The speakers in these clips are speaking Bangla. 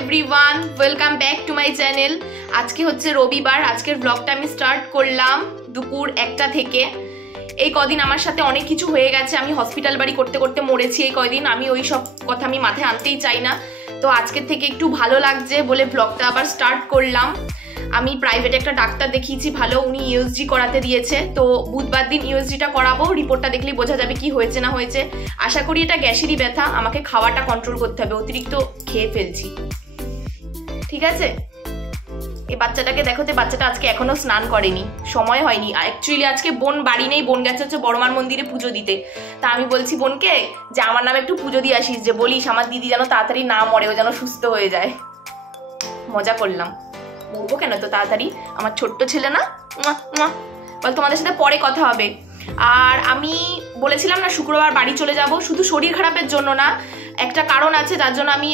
Everyone, welcome back to my channel. আজকে হচ্ছে রবিবার। আজকের ব্লগটা আমি স্টার্ট করলাম দুপুর 1টা থেকে। এই কদিন আমার সাথে অনেক কিছু হয়ে গেছে। আমি হসপিটাল বাড়ি করতে করতে মরেছি এই কয়দিন। আমি ওই সব কথা আমি মাথায় আনতেই চাই না। তো আজকের থেকে একটু ভালো লাগছে বলে ব্লগটা আবার স্টার্ট করলাম। আমি প্রাইভেটে একটা ডাক্তার দেখিয়েছি ভালো, উনি ইউএসজি করাতে দিয়েছে। তো বুধবার দিন ইউএসজিটা করাবো। রিপোর্টটা দেখলেই বোঝা যাবে কি হয়েছে না হয়েছে। আশা করি এটা গ্যাসেরই ব্যথা। আমাকে খাওয়াটা কন্ট্রোল করতে হবে, অতিরিক্ত খেয়ে ফেলছি। ঠিক আছে, এই বাচ্চাটাকে দেখো, যে বাচ্চাটা আজকে এখনো স্নান করেনি, সময় হয়নি। অ্যাকচুয়ালি আজকে বোন বাড়ি নেই, বোন গেছে হচ্ছে বড়মার মন্দিরে পুজো দিতে। তা আমি বলছি বোনকে যে আমার নামে একটু পুজো দিয়ে আসিস, যে বলিস আমার দিদি যেন তাড়াতাড়ি না মরে, ও যেন সুস্থ হয়ে যায়। মজা করলাম, মরবো কেন তো তাড়াতাড়ি, আমার ছোট্ট ছেলে না। বল, তোমাদের সাথে পরে কথা হবে। আর আমি বলেছিলাম না শুক্রবার বাড়ি চলে যাব, শুধু শরীর খারাপের জন্য না, একটা কারণ আছে যার জন্য আমি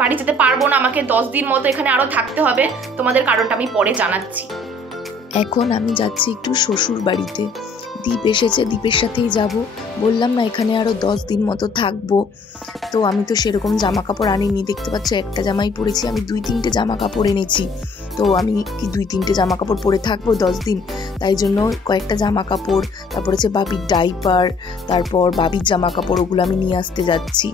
বাড়ি যেতে পারবো না। আমাকে 10 দিন মতো এখানে আরো থাকতে হবে। তোমাদের কারণটা আমি পরে জানাচ্ছি। এখন আমি যাচ্ছি একটু শ্বশুর বাড়িতে। দীপ এসেছে, দীপের সাথেই যাব। বললাম না এখানে আরো 10 দিন মতো থাকবো। তো আমি তো সেরকম জামা কাপড় আনিনি, দেখতে পাচ্ছ একটা জামাই পরেছি। আমি 2-3টে জামা কাপড় এনেছি। তো আমি কি 2-3টে জামা কাপড় পরে থাকবো 10 দিন? তাই জন্য কয়েকটা জামা কাপড়, তারপর হচ্ছে বাবির ডাইপার, তারপর বাবির জামা কাপড়, ওগুলো আমি নিয়ে আসতে যাচ্ছি।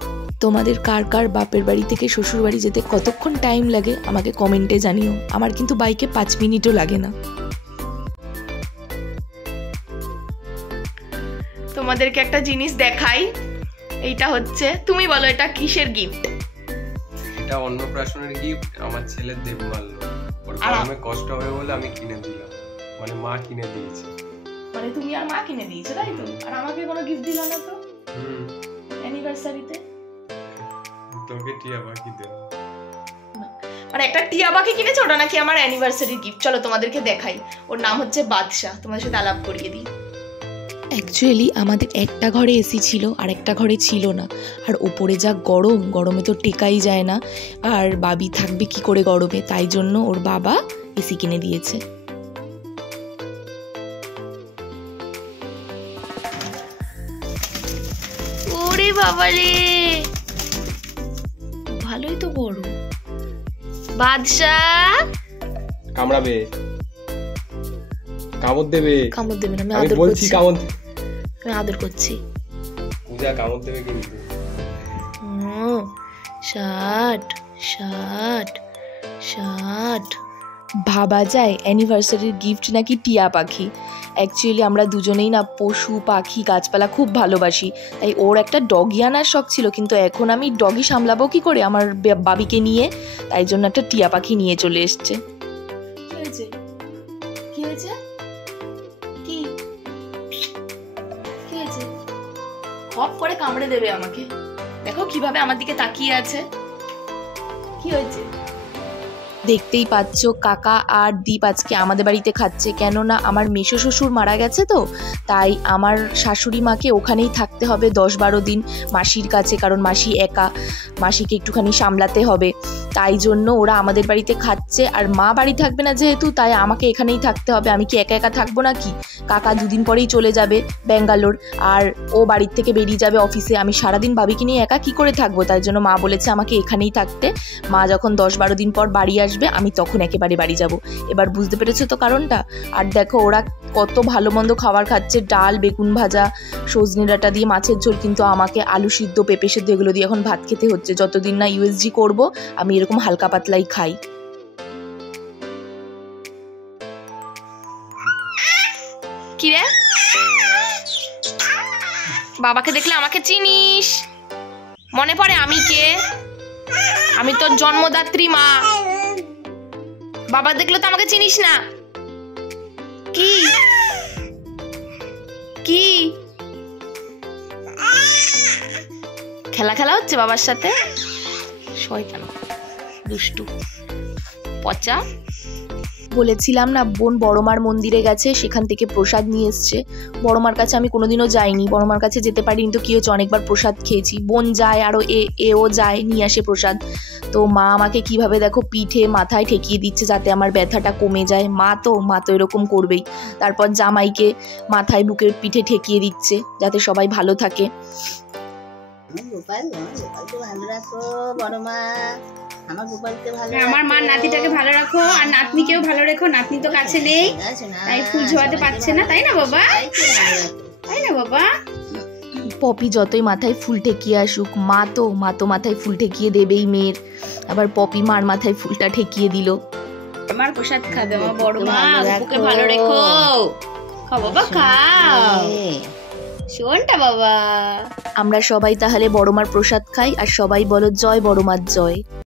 তোমাদের কার কার বাপের বাড়ি থেকে শ্বশুর বাড়ি যেতে কতক্ষণ টাইম লাগে আমাকে কমেন্টে জানিও। আমার কিন্তু বাইকে 5 মিনিটও লাগে না। তোমাদেরকে একটা জিনিস দেখাই। এইটা হচ্ছে, তুমি বলো এটা কিসের গিফট? এটা অন্নপ্রাশনের গিফট, আমার ছেলের দেবমাল্য। ওর গরমে কষ্ট হবে বলে আমি কিনে দিলাম, মানে মা কিনে দিয়েছে। মানে তুমি আর মা কিনে দিয়েছো, তাই তো? আর আমাকে কোনো গিফট দিল না তো অ্যানিভার্সারিতে? তোকে টিয়া পাখি দেব। মানে একটা টিয়া পাখি কিনেছো, ওটা নাকি আমার অ্যানিভার্সারি গিফট। চলো তোমাদেরকে দেখাই। ওর নাম হচ্ছে বাদশা, তোমাদের সাথে আলাপ করিয়ে দিই। অ্যাকচুয়ালি আমাদের একটা ঘরে এসি ছিল আর একটা ঘরে ছিল না। আর ওপরে যা গরম, গরমে তো টেকাই যায় না। আর বাবি থাকবে কি করে গরমে, তাই জন্য ওর বাবা এসি কিনে দিয়েছে। ওরে বাবা রে, ভালোই তো বড়। বাদশা কামড়াবে, কামড় দেবে। কামড় দেবে না, আমি আমি আদর বলছি করছি। কামড়, আমি আদর করছি। পূজা কামড় দেবে কিন্তু। 60 ভাবা যায় অ্যানিভার্সারির গিফট নাকি টিয়া পাখি। অ্যাকচুয়ালি আমরা দুজনেই না পশু পাখি গাছপালা খুব ভালোবাসি। তাই ওর একটা ডগি আনার শখ ছিল, কিন্তু এখন আমি ডগি সামলাবো কি করে আমার বাবিকে নিয়ে। তাই জন্য একটা টিয়া পাখি নিয়ে চলে এসছে। কি হয়েছে? কি হয়েছে? কি কি হয়েছে? খপ করে কামড়ে দেবে আমাকে। দেখো কিভাবে আমার দিকে তাকিয়ে আছে। কি হয়েছে? দেখতেই পাচ্ছ কাকা আর দীপ আজকে আমাদের বাড়িতে খাচ্ছে, কেননা আমার মেসো শ্বশুর মারা গেছে। তো তাই আমার শাশুড়ি মাকে ওখানেই থাকতে হবে 10-12 দিন মাসির কাছে, কারণ মাসি একা, মাসিকে একটুখানি সামলাতে হবে। তাই জন্য ওরা আমাদের বাড়িতে খাচ্ছে। আর মা বাড়ি থাকবে না যেহেতু, তাই আমাকে এখানেই থাকতে হবে। আমি কি একা একা থাকবো নাকি? কাকা 2 দিন পরেই চলে যাবে ব্যাঙ্গালোর, আর ও বাড়ির থেকে বেরিয়ে যাবে অফিসে। আমি সারাদিন বাবিকে নিয়ে একা কি করে থাকবো? তাই জন্য মা বলেছে আমাকে এখানেই থাকতে। মা যখন 10-12 দিন পর বাড়ি আসবে, আমি তখন একেবারে বাড়ি যাব। এবার বুঝতে পেরেছো তো কারণটা? আর দেখো ওরা কত ভালো মন্দ খাবার খাচ্ছে, ডাল, বেগুন ভাজা, সজনে ডাঁটা দিয়ে মাছের ঝোল, কিন্তু আমাকে আলু সিদ্ধ, পেঁপে সিদ্ধ এগুলো দিয়ে এখন ভাত খেতে হচ্ছে। যতদিন না ইউএসজি করব আমি এরকম হালকা পাতলাই খাই। কি রে, বাবাকে দেখলে আমাকে চিনিস? মনে পড়ে আমি কে? আমি তোর জন্মদাত্রী মা। বাবা দেখলে তো আমাকে চিনিস না। কি কি খেলা খেলা হচ্ছে বাবার সাথে? শয়তান, দুষ্টু, পচা। বলেছিলাম না বোন বড়মার মন্দিরে গেছে, সেখান থেকে প্রসাদ নিয়ে এসছে। বড়মার কাছে আমি কোনোদিনও যাইনি, বড়মার কাছে যেতে পারিনি। তো কি হচ্ছে, অনেকবার প্রসাদ খেয়েছি। বোন যায়, আরও এও যায়, নিয়ে আসে প্রসাদ। তো মা আমাকে কিভাবে দেখো পিঠে মাথায় ঠেকিয়ে দিচ্ছে যাতে আমার ব্যথাটা কমে যায়। মা তো এরকম করবেই। তারপর জামাইকে মাথায় বুকের পিঠে ঠেকিয়ে দিচ্ছে যাতে সবাই ভালো থাকে। গোপাল গোপালকে ভালো রাখো বড় মা। আমার গোপালকে ভালো আমার মা নাতিটাকে ভালো রাখো, আর নাতনিকেও ভালো রেখো। নাতনি তো কাছে নেই, তাই ফুল ছোঁয়াতে পারছে না, তাই না বাবা? তাই না বাবা? পপি যতই মাথায় ফুল ঠেকিয়ে আসুক, মা তো মাথায় ফুল ঠেকিয়ে দেবেই মেয়ের। আবার পপি মার মাথায় ফুলটা ঠেকিয়ে দিল। আমার প্রসাদ খাবে আমার বড় মা, ওকে ভালো রেখো। খাও বাবা, খাও শোনটা বাবা। আমরা সবাই তাহলে বড় মার প্রসাদ খাই, আর সবাই বলো জয় বড় মার জয়।